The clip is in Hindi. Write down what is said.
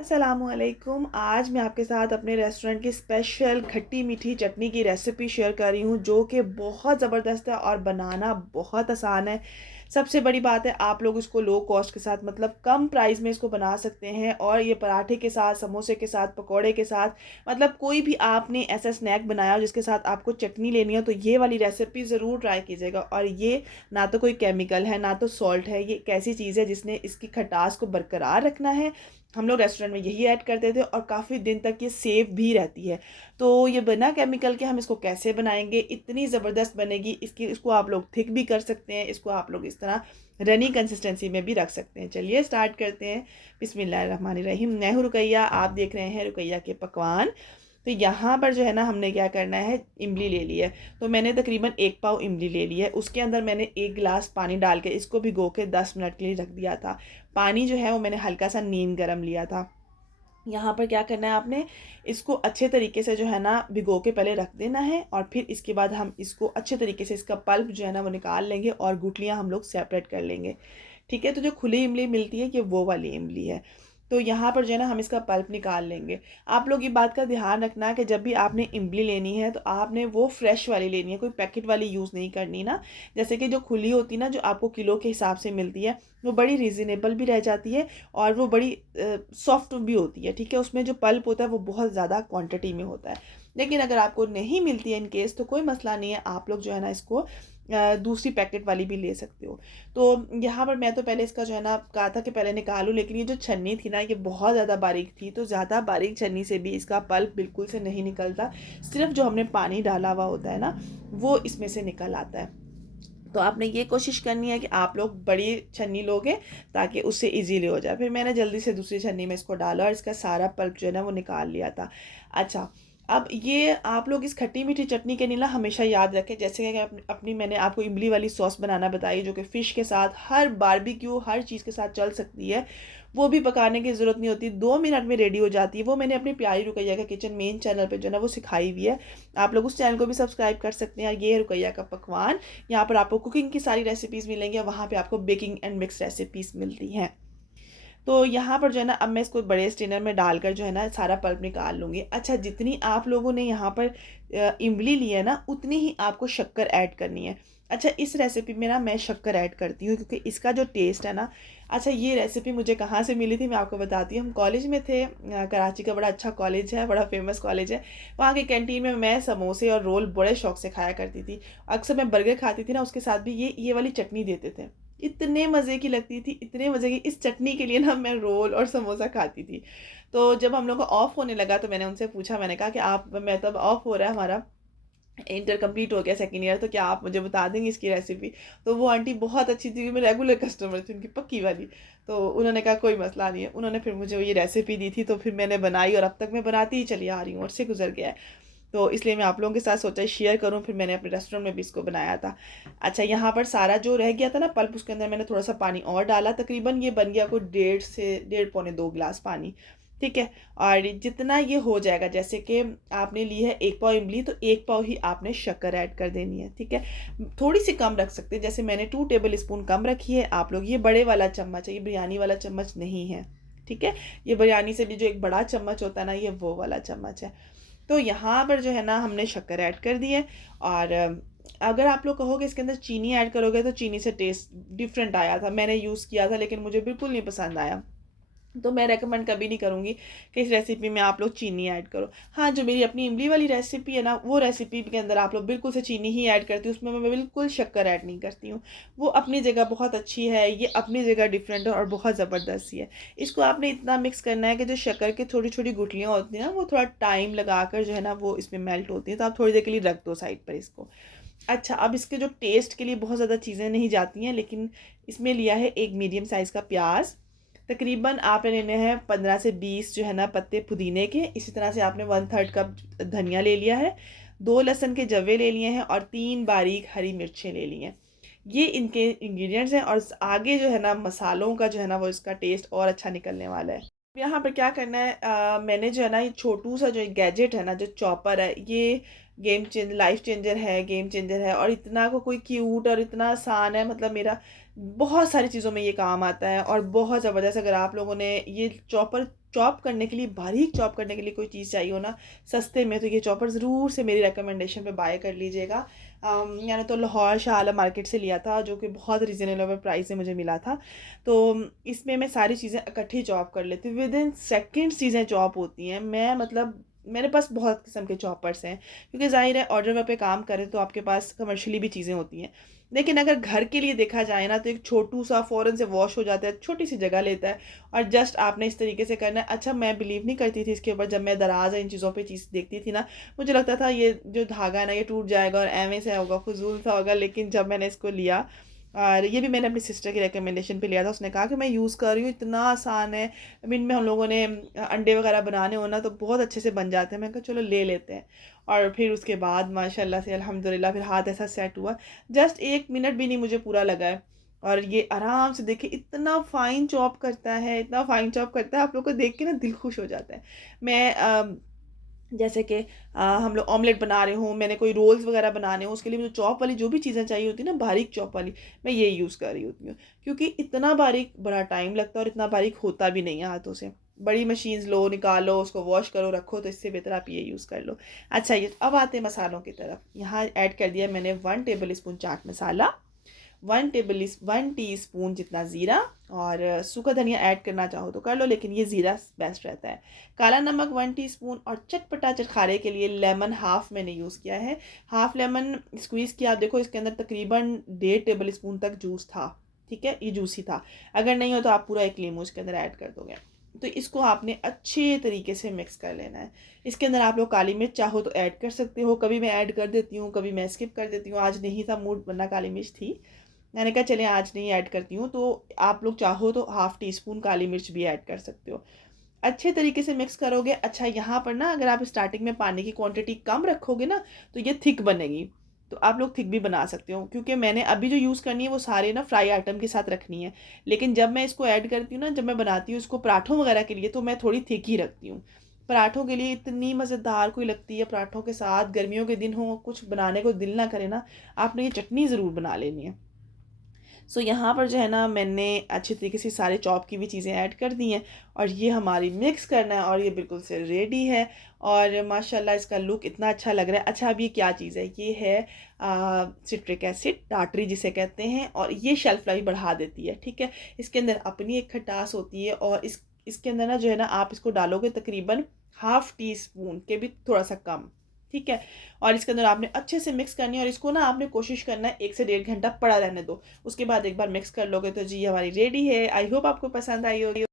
अस्सलामुअलैकुम। आज मैं आपके साथ अपने रेस्टोरेंट की स्पेशल खट्टी मीठी चटनी की रेसिपी शेयर कर रही हूँ, जो कि बहुत ज़बरदस्त है और बनाना बहुत आसान है। सबसे बड़ी बात है, आप लोग इसको लो कॉस्ट के साथ मतलब कम प्राइस में इसको बना सकते हैं और ये पराठे के साथ, समोसे के साथ, पकोड़े के साथ, मतलब कोई भी आपने ऐसा स्नैक बनाया हो जिसके साथ आपको चटनी लेनी हो तो ये वाली रेसिपी ज़रूर ट्राई कीजिएगा। और ये ना तो कोई केमिकल है, ना तो सॉल्ट है, ये एक ऐसी चीज़ है जिसने इसकी खटास को बरकरार रखना है। हम लोग रेस्टोरेंट में यही ऐड करते थे और काफ़ी दिन तक ये सेफ भी रहती है। तो ये बिना केमिकल के हम इसको कैसे बनाएंगे, इतनी ज़बरदस्त बनेगी। इसको आप लोग थिक भी कर सकते हैं, इसको आप लोग इस तरह रनी कंसिस्टेंसी में भी रख सकते हैं। चलिए स्टार्ट करते हैं। बिस्मिल्लाहिर्रहमानिर्रहीम। मैं हूँ रुकैया, आप देख रहे हैं रुकैया के पकवान। तो यहाँ पर जो है ना, हमने क्या करना है, इमली ले ली है। तो मैंने तकरीबन 1 पाव इमली ले ली है। उसके अंदर मैंने 1 गिलास पानी डाल के इसको भिगो के 10 मिनट के लिए रख दिया था। पानी जो है वो मैंने हल्का सा नीम गर्म लिया था। यहाँ पर क्या करना है, आपने इसको अच्छे तरीके से जो है ना भिगो के पहले रख देना है और फिर इसके बाद हम इसको अच्छे तरीके से इसका पल्प जो है ना वो निकाल लेंगे और गुठलियाँ हम लोग सेपरेट कर लेंगे। ठीक है, तो जो खुली इमली मिलती है ये वो वाली इमली है। तो यहाँ पर जो है ना हम इसका पल्प निकाल लेंगे। आप लोग ये बात का ध्यान रखना कि जब भी आपने इमली लेनी है तो आपने वो फ्रेश वाली लेनी है, कोई पैकेट वाली यूज़ नहीं करनी ना। जैसे कि जो खुली होती है ना, जो आपको किलो के हिसाब से मिलती है, वो बड़ी रीज़नेबल भी रह जाती है और वो बड़ी सॉफ्ट भी होती है। ठीक है, उसमें जो पल्प होता है वो बहुत ज़्यादा क्वांटिटी में होता है। लेकिन अगर आपको नहीं मिलती है इन केस, तो कोई मसला नहीं है, आप लोग जो है ना इसको दूसरी पैकेट वाली भी ले सकते हो। तो यहाँ पर मैं तो पहले इसका जो है ना कहा था कि पहले निकालूँ, लेकिन ये जो छन्नी थी ना ये बहुत ज़्यादा बारीक थी, तो ज़्यादा बारीक छन्नी से भी इसका पल्प बिल्कुल से नहीं निकलता। सिर्फ जो हमने पानी डाला हुआ होता है ना, वो इसमें से निकल आता है। तो आपने ये कोशिश करनी है कि आप लोग बड़ी छन्नी लोगे ताकि उससे इजीली हो जाए। फिर मैंने जल्दी से दूसरी छन्नी में इसको डाला और इसका सारा पल्प जो है ना वो निकाल लिया था। अच्छा, अब ये आप लोग इस खट्टी मीठी चटनी के लिए ना हमेशा याद रखें, जैसे कि अपनी मैंने आपको इमली वाली सॉस बनाना बताई, जो कि फ़िश के साथ, हर बारबेक्यू, हर चीज़ के साथ चल सकती है। वो भी पकाने की ज़रूरत नहीं होती, 2 मिनट में रेडी हो जाती है। वो मैंने अपनी प्यारी रुकैया का किचन मेन चैनल पे जो है ना वो सिखाई हुई है। आप लोग उस चैनल को भी सब्सक्राइब कर सकते हैं। ये है रुकैया का पकवान। यहाँ पर आपको कुकिंग की सारी रेसिपीज़ मिलेंगी, वहाँ पे आपको बेकिंग एंड मिक्स रेसिपीज़ मिलती हैं। तो यहाँ पर जो है ना अब मैं इसको बड़े स्टेनर में डालकर जो है ना सारा पल्प निकाल लूँगी। अच्छा, जितनी आप लोगों ने यहाँ पर इमली ली है ना, उतनी ही आपको शक्कर ऐड करनी है। अच्छा, इस रेसिपी में ना मैं शक्कर ऐड करती हूँ क्योंकि इसका जो टेस्ट है ना। अच्छा, ये रेसिपी मुझे कहाँ से मिली थी मैं आपको बताती हूँ। हम कॉलेज में थे, कराची का बड़ा अच्छा कॉलेज है, बड़ा फेमस कॉलेज है। वहाँ की कैंटीन में मैं समोसे और रोल बड़े शौक से खाया करती थी। अक्सर मैं बर्गर खाती थी ना, उसके साथ भी ये वाली चटनी देते थे। इतने मज़े की लगती थी, इतने मज़े की, इस चटनी के लिए ना मैं रोल और समोसा खाती थी। तो जब हम लोग का ऑफ होने लगा तो मैंने उनसे पूछा, मैंने कहा कि आप, मैं तब ऑफ हो रहा है हमारा, इंटर कंप्लीट हो गया सेकंड ईयर, तो क्या आप मुझे बता देंगे इसकी रेसिपी। तो वो आंटी बहुत अच्छी थी, मैं रेगुलर कस्टमर थी उनकी, पक्की वाली। तो उन्होंने कहा कोई मसला नहीं है। उन्होंने फिर मुझे ये रेसिपी दी थी, तो फिर मैंने बनाई और अब तक मैं बनाती ही चली आ रही हूँ और से गुजर गया है। तो इसलिए मैं आप लोगों के साथ सोचा शेयर करूं, फिर मैंने अपने रेस्टोरेंट में भी इसको बनाया था। अच्छा, यहाँ पर सारा जो रह गया था ना पल्प, उसके अंदर मैंने थोड़ा सा पानी और डाला, तकरीबन ये बन गया कोई 1.5 से 1.5 पौने 2 गिलास पानी। ठीक है, और जितना ये हो जाएगा, जैसे कि आपने ली है 1 पाव इमली, तो 1 पाव ही आपने शक्कर ऐड कर देनी है। ठीक है, थोड़ी सी कम रख सकते हैं, जैसे मैंने 2 टेबल स्पून कम रखी है। आप लोग, ये बड़े वाला चम्मच है, ये बिरयानी वाला चम्मच नहीं है। ठीक है, ये बिरयानी से भी जो एक बड़ा चम्मच होता है ना, ये वो वाला चम्मच है। तो यहाँ पर जो है ना हमने शक्कर ऐड कर दी है। और अगर आप लोग कहोगे इसके अंदर चीनी ऐड करोगे तो चीनी से टेस्ट डिफरेंट आया था, मैंने यूज़ किया था लेकिन मुझे बिल्कुल नहीं पसंद आया। तो मैं रेकमेंड कभी नहीं करूँगी कि इस रेसिपी में आप लोग चीनी ऐड करो। हाँ, जो मेरी अपनी इमली वाली रेसिपी है ना, वो रेसिपी के अंदर आप लोग बिल्कुल से चीनी ही ऐड करती हूँ, उसमें मैं बिल्कुल शक्कर ऐड नहीं करती हूँ। वो अपनी जगह बहुत अच्छी है, ये अपनी जगह डिफरेंट है और बहुत ज़बरदस्त सी है। इसको आपने इतना मिक्स करना है कि जो शक्कर की छोटी छोटी गुठलियाँ होती हैं ना, वो थोड़ा टाइम लगा कर जो है ना वो इसमें मेल्ट होती हैं। तो आप थोड़ी देर के लिए रख दो साइड पर इसको। अच्छा, अब इसके जो टेस्ट के लिए बहुत ज़्यादा चीज़ें नहीं जाती हैं, लेकिन इसमें लिया है एक मीडियम साइज़ का प्याज। तकरीबन आपने लेने हैं 15 से 20 जो है ना पत्ते पुदीने के। इसी तरह से आपने 1/3 कप धनिया ले लिया है, 2 लहसुन के जवे ले लिए हैं और 3 बारीक हरी मिर्चें ले ली हैं। ये इनके इंग्रेडिएंट्स हैं और आगे जो है ना मसालों का जो है ना वो इसका टेस्ट और अच्छा निकलने वाला है। यहाँ पर क्या करना है, मैंने जो है ना ये छोटू सा जो गैजेट है ना, जो चॉपर है, ये गेम चेंज लाइफ चेंजर है, गेम चेंजर है और इतना को कोई क्यूट और इतना आसान है, मतलब मेरा बहुत सारी चीज़ों में ये काम आता है और बहुत ज़बरदस्त। अगर आप लोगों ने ये चॉपर चॉप करने के लिए, बारीक चॉप करने के लिए कोई चीज़ चाहिए हो ना सस्ते में, तो ये चॉपर ज़रूर से मेरी रिकमेंडेशन पे बाय कर लीजिएगा। मैंने तो लाहौर शाह आलम मार्केट से लिया था, जो कि बहुत रिजनेबल प्राइस में मुझे मिला था। तो इसमें मैं सारी चीज़ें इकट्ठी चॉप कर लेती हूँ, विद इन सेकेंड्स चीज़ें चॉप होती हैं। मैं मतलब मेरे पास बहुत किस्म के चॉपर्स हैं, क्योंकि ज़ाहिर है ऑर्डर पे काम करें तो आपके पास कमर्शियली भी चीज़ें होती हैं। लेकिन अगर घर के लिए देखा जाए ना, तो एक छोटू सा फ़ौरन से वॉश हो जाता है, छोटी सी जगह लेता है, और जस्ट आपने इस तरीके से करना है। अच्छा, मैं बिलीव नहीं करती थी इसके ऊपर, जब मैं दराज इन चीज़ों पे चीज़ देखती थी ना, मुझे लगता था ये जो धागा है ना ये टूट जाएगा और एवं से होगा, फजूल सा होगा। लेकिन जब मैंने इसको लिया, और ये भी मैंने अपनी सिस्टर की रिकमेंडेशन पे लिया था, उसने कहा कि मैं यूज़ कर रही हूँ, इतना आसान है। इनमें हम लोगों ने अंडे वगैरह बनाने हो ना तो बहुत अच्छे से बन जाते हैं। मैंने कहा चलो ले लेते हैं। और फिर उसके बाद माशाल्लाह से अल्हम्दुलिल्लाह फिर हाथ ऐसा सेट हुआ, जस्ट 1 मिनट भी नहीं मुझे पूरा लगा है। और ये आराम से देखिए इतना फ़ाइन चॉप करता है, इतना फ़ाइन चॉप करता है, आप लोग को देख के ना दिल खुश हो जाता है। मैं जैसे कि हम लोग ऑमलेट बना रहे हों, मैंने कोई रोल्स वगैरह बनाने हो, उसके लिए मुझे चॉप वाली जो भी चीज़ें चाहिए होती है ना, बारीक चॉप वाली, मैं ये यूज़ कर रही होती हूँ। क्योंकि इतना बारीक बड़ा टाइम लगता है और इतना बारीक होता भी नहीं है हाथों से। बड़ी मशीन्स लो, निकालो, उसको वॉश करो, रखो, तो इससे बेहतर आप ये यूज़ कर लो। अच्छा, ये अब आते हैं मसालों की तरफ। यहाँ ऐड कर दिया मैंने 1 table spoon chaat masala, 1 teaspoon जितना ज़ीरा, और सूखा धनिया ऐड करना चाहो तो कर लो, लेकिन ये ज़ीरा बेस्ट रहता है। काला नमक 1 टीस्पून, और चटपटा चटखारे के लिए लेमन हाफ़ मैंने यूज़ किया है। हाफ़ लेमन स्क्वीज़ किया, आप देखो इसके अंदर तकरीबन 1.5 टेबल स्पून तक जूस था। ठीक है, ये जूस ही था। अगर नहीं हो तो आप पूरा 1 लीमू इसके अंदर ऐड कर दोगे। तो इसको आपने अच्छे तरीके से मिक्स कर लेना है। इसके अंदर आप लोग काली मिर्च चाहो तो ऐड कर सकते हो, कभी मैं ऐड कर देती हूँ, कभी मैं स्किप कर देती हूँ। आज नहीं था मूड, वरना काली मिर्च थी। मैंने कहा चलिए आज नहीं ऐड करती हूँ, तो आप लोग चाहो तो हाफ़ टी स्पून काली मिर्च भी ऐड कर सकते हो। अच्छे तरीके से मिक्स करोगे। अच्छा, यहाँ पर ना अगर आप स्टार्टिंग में पानी की क्वांटिटी कम रखोगे ना, तो ये थिक बनेगी। तो आप लोग थिक भी बना सकते हो, क्योंकि मैंने अभी जो यूज़ करनी है वो सारे ना फ्राई आइटम के साथ रखनी है। लेकिन जब मैं इसको ऐड करती हूँ ना, जब मैं बनाती हूँ इसको पराठों वगैरह के लिए, तो मैं थोड़ी थिक ही रखती हूँ। पराठों के लिए इतनी मज़ेदार कोई लगती है, पराठों के साथ, गर्मियों के दिन हो, कुछ बनाने को दिल ना करे ना, आपने ये चटनी ज़रूर बना लेनी है। सो यहाँ पर जो है ना, मैंने अच्छी तरीके से सारे चॉप की भी चीज़ें ऐड कर दी हैं, और ये हमारी मिक्स करना है, और ये बिल्कुल से रेडी है। और माशाल्लाह इसका लुक इतना अच्छा लग रहा है। अच्छा, अब ये क्या चीज़ है? ये है सिट्रिक एसिड, टाटरी जिसे कहते हैं, और ये शेल्फ लाइफ बढ़ा देती है। ठीक है, इसके अंदर अपनी एक खटास होती है, और इसके अंदर ना जो है ना, आप इसको डालोगे तकरीबन हाफ़ टी स्पून के भी थोड़ा सा कम। ठीक है, और इसके अंदर आपने अच्छे से मिक्स करनी है, और इसको ना आपने कोशिश करना है 1 से 1.5 घंटा पड़ा रहने दो। उसके बाद एक बार मिक्स कर लोगे तो जी हमारी रेडी है। आई होप आपको पसंद आई होगी।